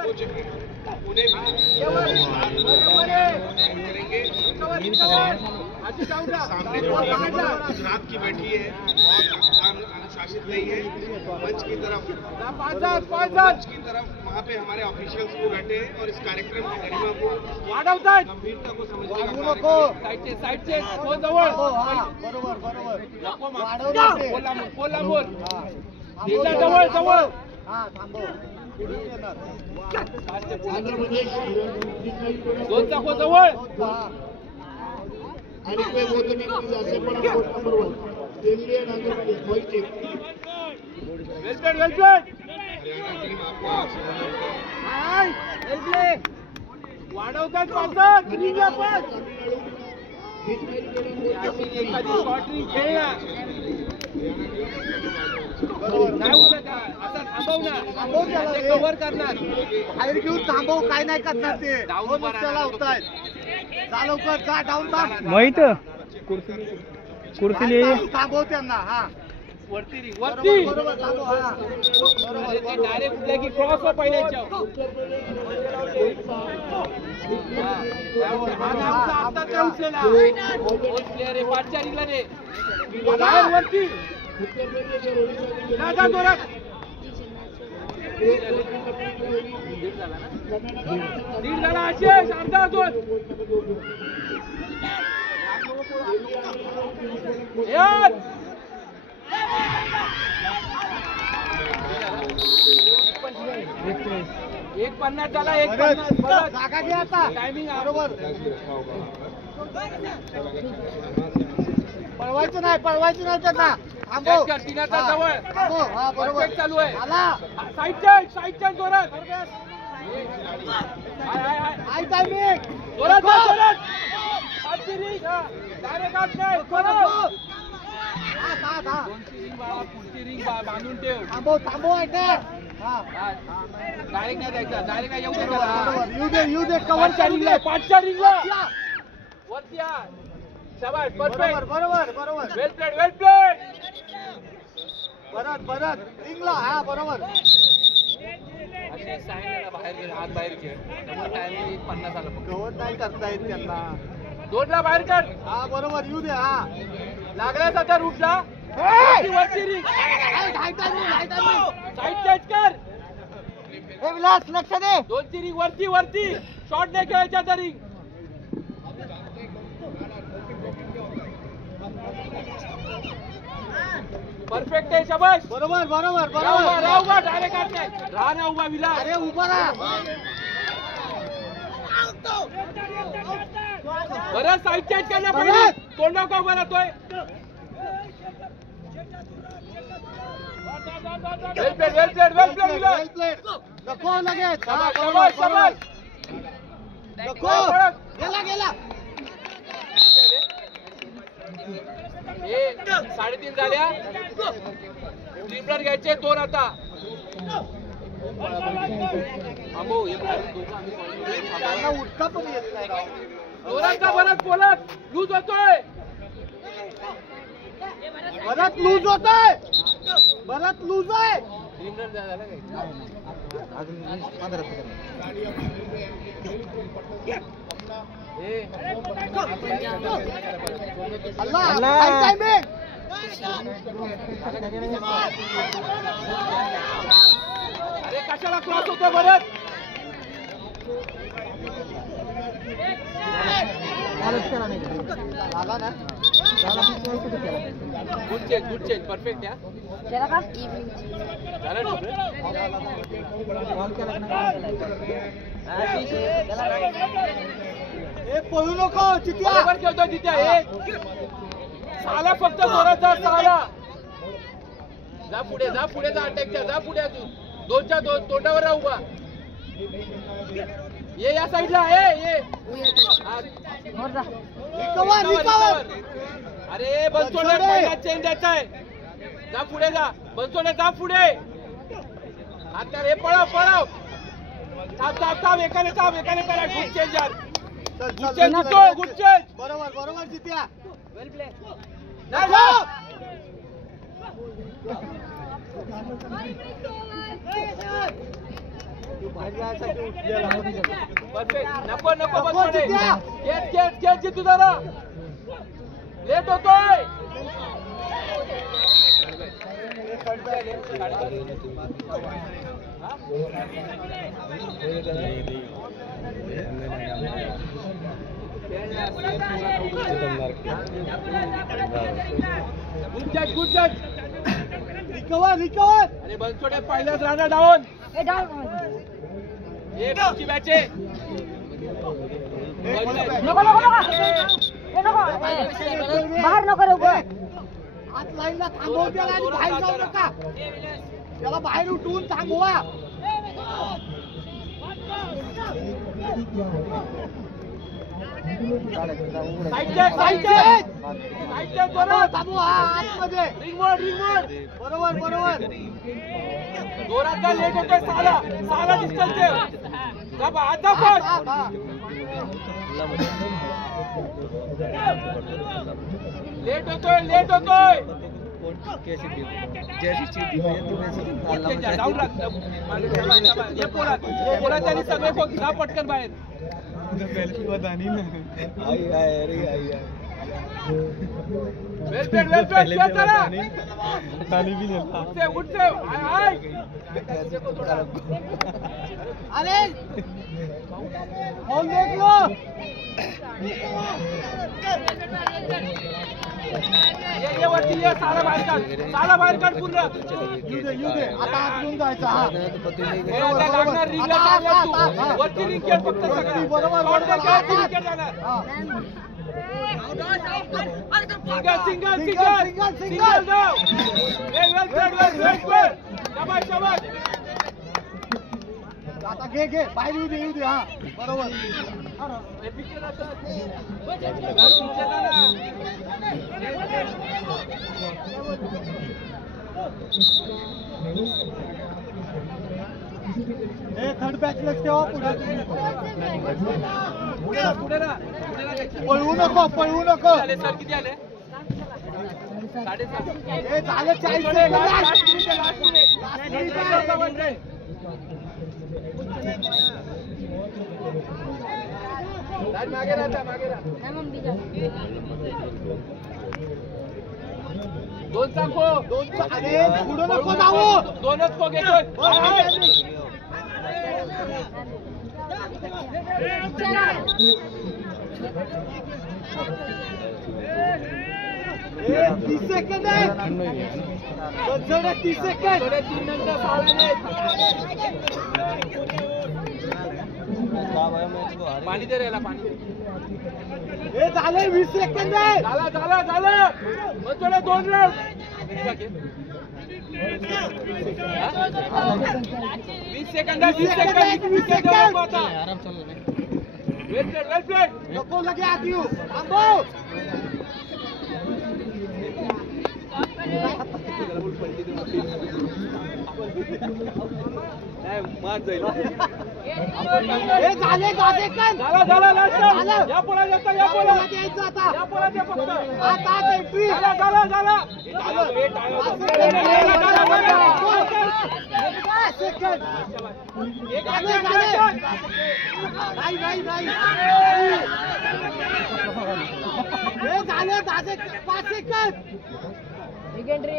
उन्हें सामने गुजरात की बैठी है, बहुत अनुशासित नहीं है। मंच की तरफ वहाँ पे हमारे ऑफिशियल्स को बैठे हैं और इस कार्यक्रम की गरिमा को, गंभीरता को समझने कव्हर करणार बाहेर घेऊन थांबव, काय नाही करणार ते लावतायत. जा लवकर, जा डाऊन माहित कुर्सी थांबव त्यांना. हा वरती बरोबर थांबव. हा बरोबर डायरेक्ट लगी क्रॉस हो पहिल्याच्या आता चौसेला प्लेयर आहे पाचचारीला रे बाहेर वरती जा जोरात. दीड झाला आशेष, अर्धा दोन एक 50 झाला. 1:50 जागा घे आता. टायमिंग बरोबर. पळवायचं नाही त्यांना. थांबव. तिनाचा जवळ हा बरोबर चालू आहे. साईडच्या जोरात हाय टायमिंग. जोरात पुढची रिंग बांधून ठेव. थांबव ऐका. डायरेक्ट नाही जायचं, डायरेक्ट नाही येऊ दे कव्हरच्या रिंगला. पाचच्या रिंगला वरती या. शाबास, परफेक्ट. बरोबर वेल प्लेड परत रिंगला. हा बरोबर. बाहेर गेला, हात बाहेर खेळ. टायमिंग 50 आला. कव्हर नाही करता येत त्यांना. 2ला बाहेर कर. हा बरोबर. येऊ दे. हा लागला सध्या रूटला. वरती रिंग साईड चेंज कर. विलास लक्ष दे. 2ची रिंग वरती शॉट नाही खेळायचा त्या रिंग. परफेक्ट आहे. शाबास. बरोबर राहू बा डायरेक्ट आत नाही. राहा ना उभा विला. अरे उभा राहा. बरं साईड चेंज करण्या पाहिजे. तोंडाव का उभा राहतोय. वेल प्लेड नको लगेच. शाबास. नको गेला. 3.5 झाल्या. ट्रिपलर घ्यायचे 2 आता. उठता पण येत नाही. जोराचा भरत बोलत लूज होतोय. भरत लूज आहे. अरे कशाला क्रॉस होतो भरत. Good change perfect. या पळू नको. चित्या खेळतोय तिथे. साला फक्त जोराचा साला. जा पुढे जा अटॅकच्या. जा पुढे अजून 2च्या 2 तोंडावर राहू बा. ये या साईडला. ये रिकवर. अरे बनसोडे पहिला चेंज द्यायचा आहे. जा पुढे जा. बनसोडे जा पुढे. आता हे पळाव. थांब. एकाने करा. गुड चेंज यार. Good change. बरोबर जित्या. वेल प्ले. नको नको बनसोडे खेच जितू जरा लेट होतोय गुड जज रिकवर अरे बनसोडे पहिल्याच राहणार डाऊन ये पुढची बॅच आहे बाहेर नको रे आत लाईनला थांबव त्याला आणि बाहेर जाऊ नका त्याला बाहेर उठवून थांबवा साईडच्या बरोबर थांबवा आतमध्ये रिंगवर बरोबर जोराचा लेट होतोय साला डिस्टन्स आहे आता पण लेट होतोय पोरा त्यांनी सगळे जा पटकन बाहेर उठते अरे फोन देख लो ये वरती ये साला बाहेर काढ पुन्हा येऊ दे आता आत घेऊन जायचं हा लागणार रिंगला वरती रिंग खेळ फक्त सगळं बरोबर सिंगल जाऊ शाबाश आता घे बाहेर येऊ दे हा बरोबर थर्ड बॅच लक्ष ठेवा पुढे पळवू नको सर किती आले 7.5 झालं 40 मागे राहा दोन चाको अरे पुढं नको जाऊ दोनच खो घेतोय तीस सेकंड आहे 30 सेकंड 3 नंतर पाणी दे रेला पाणी हे झाले 20 सेकंड आहे झालं मग थोडे 2 राऊंड 20 सेकंड नको लगे आत येऊ थांबव हे झाले 10 सेकंड झाला लास्ट या पोळा जाता द्यायचं आता या पोळा दे फक्त आता एंट्री झाला सेकंड एक नाही हे झाले 5 सेकंड एंट्री